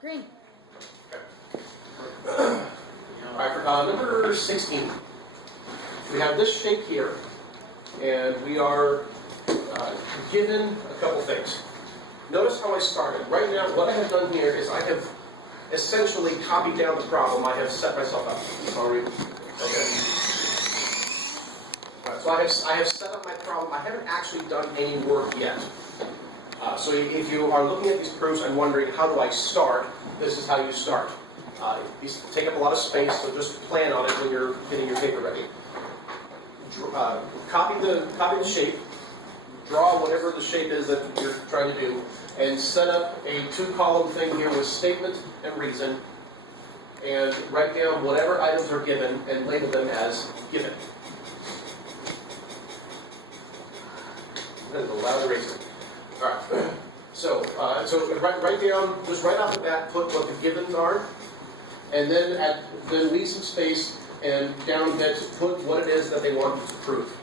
Green. All right, for number 16. We have this shape here, and we are given a couple things. Notice how I started. Right now, what I have done here is I have essentially copied down the problem. I have set myself up. Sorry. Okay. All right, so I have set up my problem. I haven't actually done any work yet. So if you are looking at these proofs and wondering how do I start, this is how you start. These take up a lot of space, so just plan on it when you're getting your paper ready. Copy the shape, draw whatever the shape is that you're trying to do, and set up a 2-column thing here with statement and reason, and write down whatever items are given and label them as given. That's a loud eraser. All right. So write down, just right off the bat, put what the givens are, and then leave some space and down a bit put what it is that they want you to prove.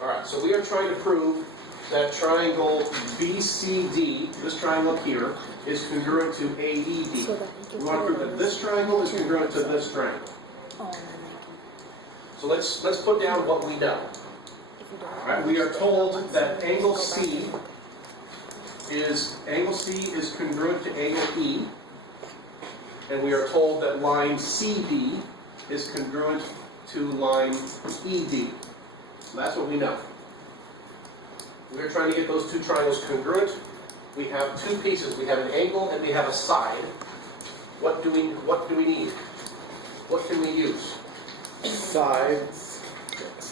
All right. So we are trying to prove that triangle BCD, this triangle here, is congruent to AED. We want to prove that this triangle is congruent to this triangle. So let's put down what we know. Right, we are told that angle C is congruent to angle E, and we are told that line CB is congruent to line ED. So that's what we know. We're trying to get those two triangles congruent. We have two pieces. We have an angle and we have a side. What do we need? What can we use? Side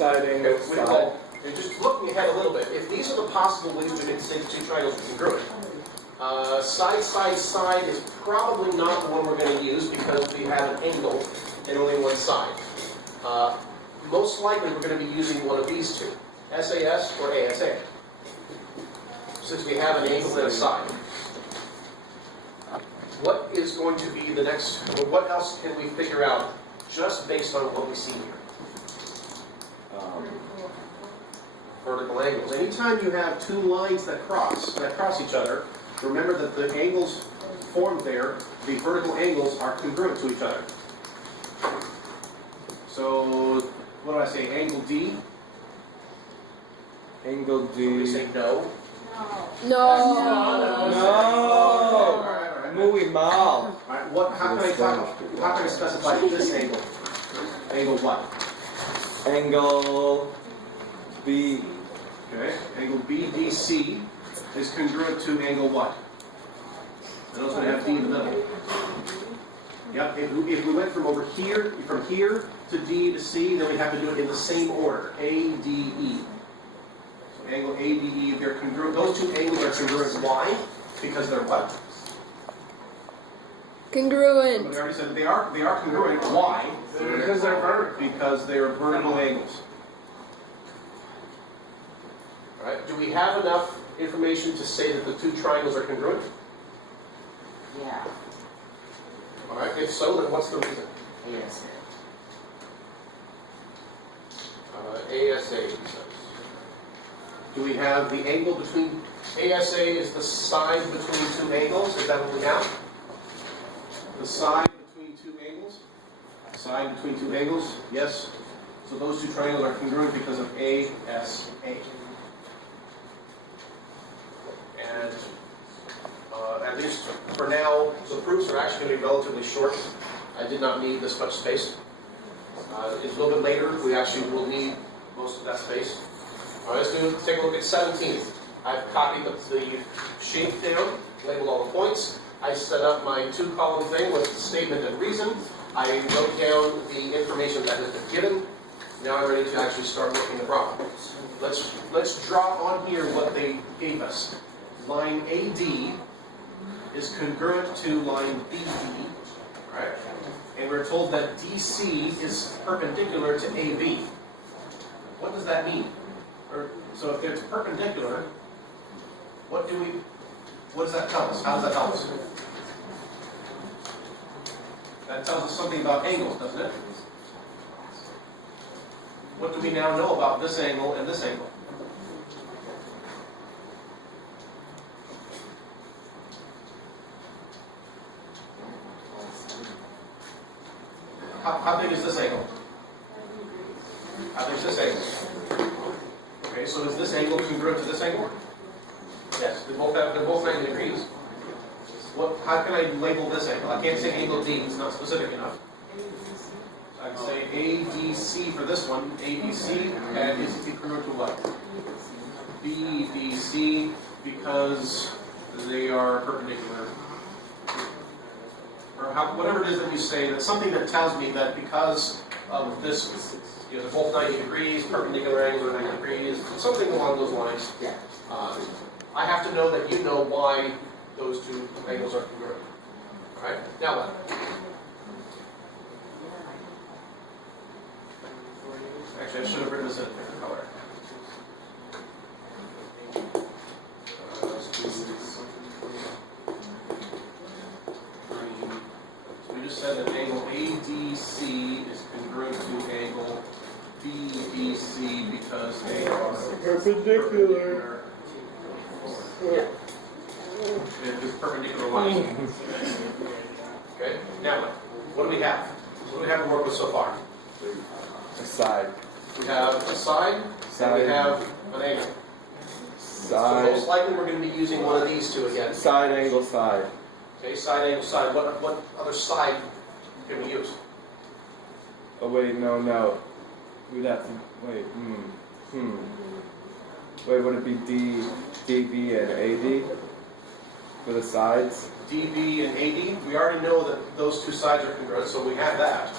angle, side. And just looking ahead a little bit, if these are the possible ways we can say the two triangles are congruent, side is probably not the one we're going to use because we have an angle and only one side. Most likely we're going to be using one of these two, SAS or ASA, since we have an angle and a side. What is going to be the next, or what else can we figure out just based on what we see here? Vertical angles. Anytime you have two lines that cross each other, remember that the angles formed there, the vertical angles are congruent to each other. So, what do I say? Angle D? Angle D. We say no. No. Alright. Moving mouth. Alright, how can I specify this angle? Angle what? Angle B. Okay, angle BDC is congruent to angle what? And also going to have D in the middle. Yep, if we went from here to D to C, then we have to do it in the same order, ADE. So angle ADE, they're congruent. Those two angles are congruent. Why? Because they're what? Congruent. We already said they are congruent. Why? Because they're vertical. Because they are vertical angles. All right. Do we have enough information to say that the two triangles are congruent? Yeah. All right. If so, then what's the reason? Yes. ASA, he says. Do we have the angle between... ASA is the side between two angles. Is that what we have? The side between two angles? Side between two angles? Yes. So those two triangles are congruent because of ASA. And at least for now, the proofs are actually going to be relatively short. I did not need this much space. A little bit later, we actually will need most of that space. All right, let's take a look at 17. I've copied the shape down, labeled all the points. I set up my 2-column thing with statement and reason. I wrote down the information that has been given. Now I'm ready to actually start working the problem. Let's draw on here what they gave us. Line AD is congruent to line BD, right? And we're told that DC is perpendicular to AB. What does that mean? So if it's perpendicular, what does that tell us? How does that help us? That tells us something about angles, doesn't it? What do we now know about this angle and this angle? how big is this angle? How big is this angle? Okay, so is this angle congruent to this angle? Yes, they're both 90 degrees. How can I label this angle? I can't say angle D, it's not specific enough. So I can say ADC for this one. ADC and is congruent to what? BDC because they are perpendicular. Or whatever it is that you say, that's something that tells me that because of this, they're both 90 degrees, perpendicular angles are 90 degrees, something along those lines. I have to know that you know why those two angles are congruent. Alright, now what? Actually, I should have written this in a different color. So we just said that angle ADC is congruent to angle BDC because they are perpendicular. It's perpendicular lines. Okay, now what do we have? What do we have to work with so far? A side. We have a side, and we have an angle. So Side. most likely we're going to be using one of these two again. Side angle side. Okay, side, angle, side. What other side can we use? Oh wait, no. We'd have to wait. Wait, would it be DB and AD for the sides? DB and AD. We already know that those two sides are congruent, so we have that.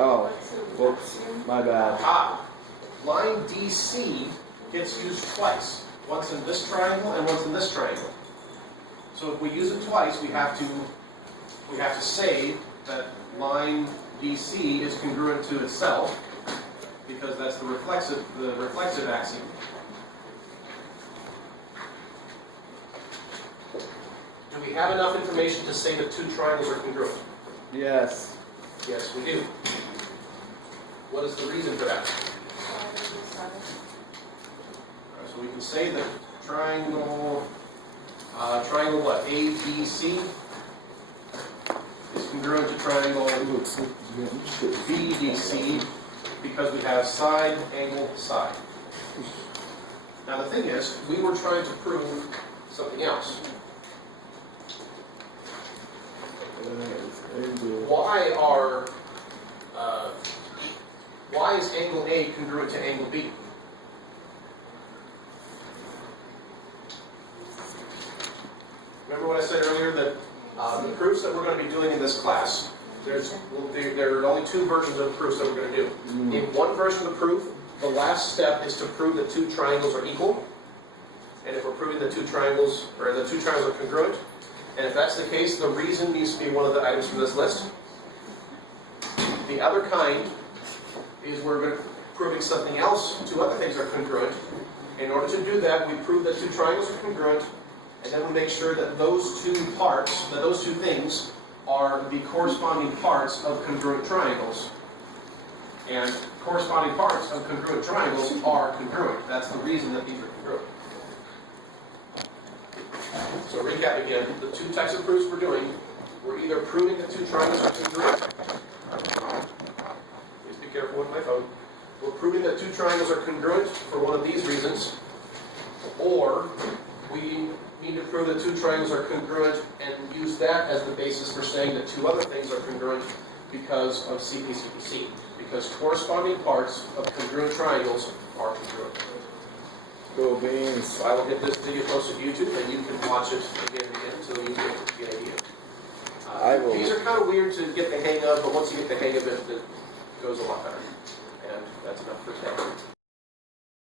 Oh, whoops, my bad. Line DC gets used twice. Once in this triangle and once in this triangle. So if we use it twice, we have to say that line DC is congruent to itself because that's the reflexive axiom. Do we have enough information to say that two triangles are congruent? Yes. Yes, we do. What is the reason for that? So we can say that triangle what? ABC is congruent to triangle BDC because we have side, angle, side. Now the thing is, we were trying to prove something else. Why is angle A congruent to angle B? Remember what I said earlier that the proofs that we're going to be doing in this class, there are only two versions of the proofs that we're going to do. In one version of the proof, the last step is to prove that two triangles are equal. And if we're proving that the two triangles are congruent, and if that's the case, the reason needs to be one of the items from this list. The other kind is we're going to proving something else, two other things are congruent. In order to do that, we prove that two triangles are congruent, and then we make sure that those two things are the corresponding parts of congruent triangles. And corresponding parts of congruent triangles are congruent. That's the reason that these are congruent. So recap again, the two types of proofs we're doing, we're either proving that two triangles are congruent. Please be careful with my phone. We're proving that two triangles are congruent for one of these reasons, or we need to prove that two triangles are congruent and use that as the basis for saying that two other things are congruent because of CPCPC, because corresponding parts of congruent triangles are congruent. Cool beans. So I will get this video posted to YouTube, and you can watch it again and again until you get the idea. I will. These are kind of weird to get the hang of, but once you get the hang of it, it goes a lot better. And that's enough for today.